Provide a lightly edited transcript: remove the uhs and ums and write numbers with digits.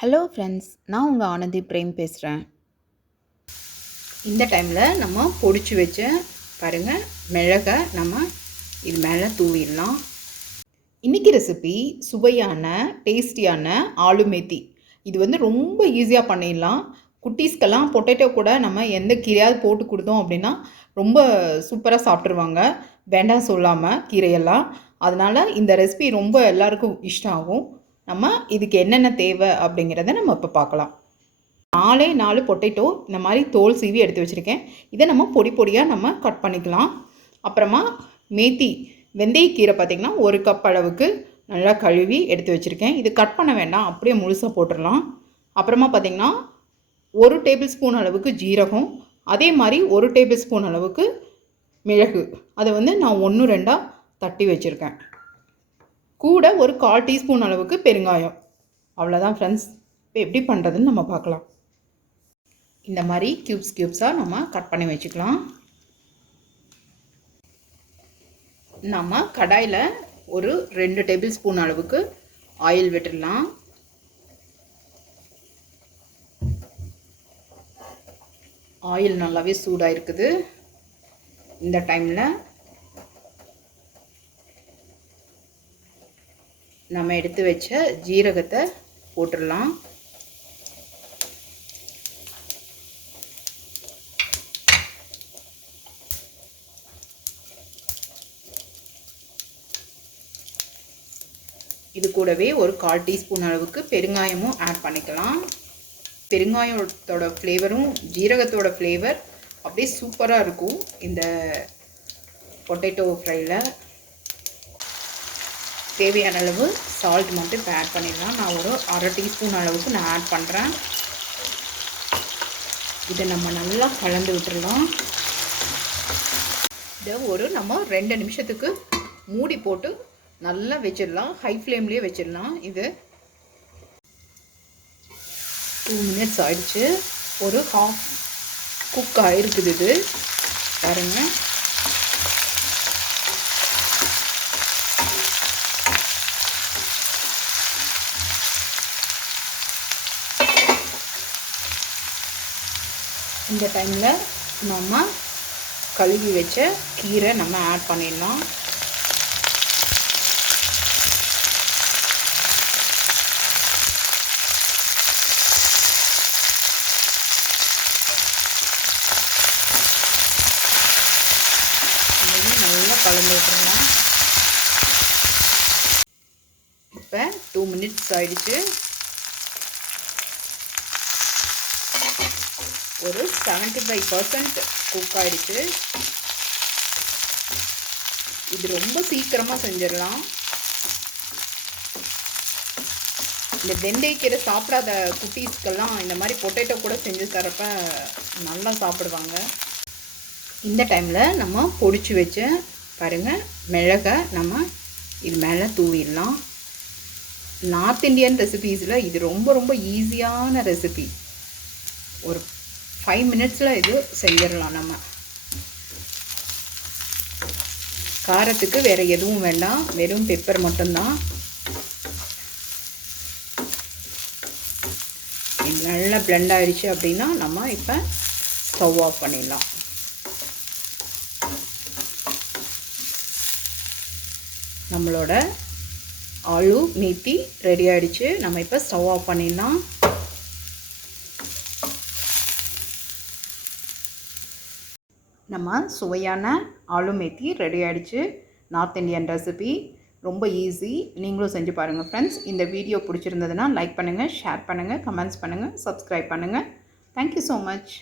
Hello friends, நான் உங்கள் Anandhi frame பேசுகிறேன். இந்த டைமில் நம்ம பொடிச்சு வச்ச பாருங்கள் மிளகை நம்ம இது மேலே தூவிடலாம். இன்றைக்கி ரெசிபி சுவையான டேஸ்டியான ஆலு மேத்தி. இது ரொம்ப ஈஸியாக பண்ணிடலாம். குட்டீஸ்க்கெல்லாம் பொட்டேட்டோ கூட நம்ம எந்த கீரையாவது போட்டு கொடுத்தோம் அப்படின்னா ரொம்ப சூப்பராக சாப்பிட்ருவாங்க, வேண்டாம் சொல்லாமல் கீரையெல்லாம். அதனால் இந்த ரெசிபி ரொம்ப எல்லாருக்கும் இஷ்டம் ஆகும். நம்ம இதுக்கு என்னென்ன தேவை அப்படிங்கிறத நம்ம இப்போ பார்க்கலாம். 4 பொட்டேட்டோ இந்த மாதிரி தோல் சீவி எடுத்து வச்சுருக்கேன். இதை நம்ம பொடி பொடியாக நம்ம கட் பண்ணிக்கலாம். அப்புறமா மேத்தி வெந்தயக்கீரை பார்த்திங்கன்னா 1 கப் அளவுக்கு நல்லா கழுவி எடுத்து வச்சுருக்கேன். இது கட் பண்ண வேண்டாம், அப்படியே முழுசாக போட்டுடலாம். அப்புறமா பார்த்திங்கன்னா 1 டேபிள் ஸ்பூன் அளவுக்கு ஜீரகம், அதே மாதிரி 1 டேபிள் ஸ்பூன் அளவுக்கு மிளகு, அதை நான் 1 2 தட்டி வச்சுருக்கேன். கூட ஒரு 1/4 டீஸ்பூன் அளவுக்கு பெருங்காயம். அவ்வளோதான் ஃப்ரெண்ட்ஸ். இப்போ எப்படி பண்ணுறதுன்னு நம்ம பார்க்கலாம். இந்த மாதிரி க்யூப்ஸாக நம்ம கட் பண்ணி வச்சுக்கலாம். நம்ம கடாயில் ஒரு 2 டேபிள் ஸ்பூன் அளவுக்கு ஆயில் விட்டுடலாம். ஆயில் நல்லாவே சூடாக இருக்குது. இந்த டைமில் நம்ம எடுத்து வச்ச ஜீரகத்தை போட்டுடலாம். இது கூடவே ஒரு 1/4 டீஸ்பூன் அளவுக்கு பெருங்காயமும் ஆட் பண்ணிக்கலாம். பெருங்காயத்தோட ஃப்ளேவரும் ஜீரகத்தோட ஃப்ளேவர் அப்படியே சூப்பராக இருக்கும் இந்த பொட்டேட்டோ ஃப்ரையில். தேவையான அளவு சால்ட் மட்டும் இப்போ ஆட் பண்ணிடலாம். நான் ஒரு 1/2 டீஸ்பூன் அளவுக்கு நான் ஆட் பண்ணுறேன். இதை நம்ம நல்லா கலந்து விட்டுடலாம். இதை நம்ம 2 நிமிஷத்துக்கு மூடி போட்டு நல்லா வச்சிடலாம். ஹை ஃப்ளேம்லேயே வச்சிடலாம். இது 2 மினிட்ஸ் ஆயிடுச்சு. ஒரு ஹாஃப் குக் ஆகிருக்குது. இது பாருங்கள். இந்த டைமில் நம்ம கழுவி வச்ச கீரை நம்ம ஆட் பண்ணிடலாம். நல்லா கலந்து விட்டுருலாம். இப்போ 2 மினிட்ஸ் ஆயிடுச்சு. ஒரு 75% குக் ஆகிடுச்சு. இது ரொம்ப சீக்கிரமாக செஞ்சிடலாம். இந்த வெந்தயக்கீரை சாப்பிடாத குட்டீஸ்க்கெல்லாம் இந்த மாதிரி பொட்டேட்டோ கூட செஞ்சு தரப்ப நல்லா சாப்பிடுவாங்க. இந்த டைமில் நம்ம பொடிச்சு வச்ச பாருங்கள் மிளகை நம்ம இது மேலே தூவிடலாம். நார்த் இந்தியன் ரெசிபீஸில் இது ரொம்ப ஈஸியான ரெசிபி. ஒரு 5 மினிட்ஸில் இது செஞ்சிடலாம். நம்ம காரத்துக்கு வேறு எதுவும் வேண்டாம், வெறும் பெப்பர் மட்டும்தான். இது நல்லா பிளெண்ட் ஆகிடுச்சு அப்படின்னா நம்ம இப்போ ஸ்டவ் ஆஃப் பண்ணிடலாம். நம்மளோட ஆலு மேத்தி ரெடி ஆகிடுச்சு. நம்ம இப்போ ஸ்டவ் ஆஃப் பண்ணிடலாம். நம்ம சுவையான ஆலு மேத்தி ரெடி ஆகிடுச்சு. நார்த் இந்தியன் ரெசிபி ரொம்ப ஈஸி. நீங்களும் செஞ்சு பாருங்கள் ஃப்ரெண்ட்ஸ். இந்த வீடியோ பிடிச்சிருந்ததுன்னா லைக் பண்ணுங்கள், ஷேர் பண்ணுங்கள், கமெண்ட்ஸ் பண்ணுங்கள், சப்ஸ்கிரைப் பண்ணுங்கள். Thank you so much.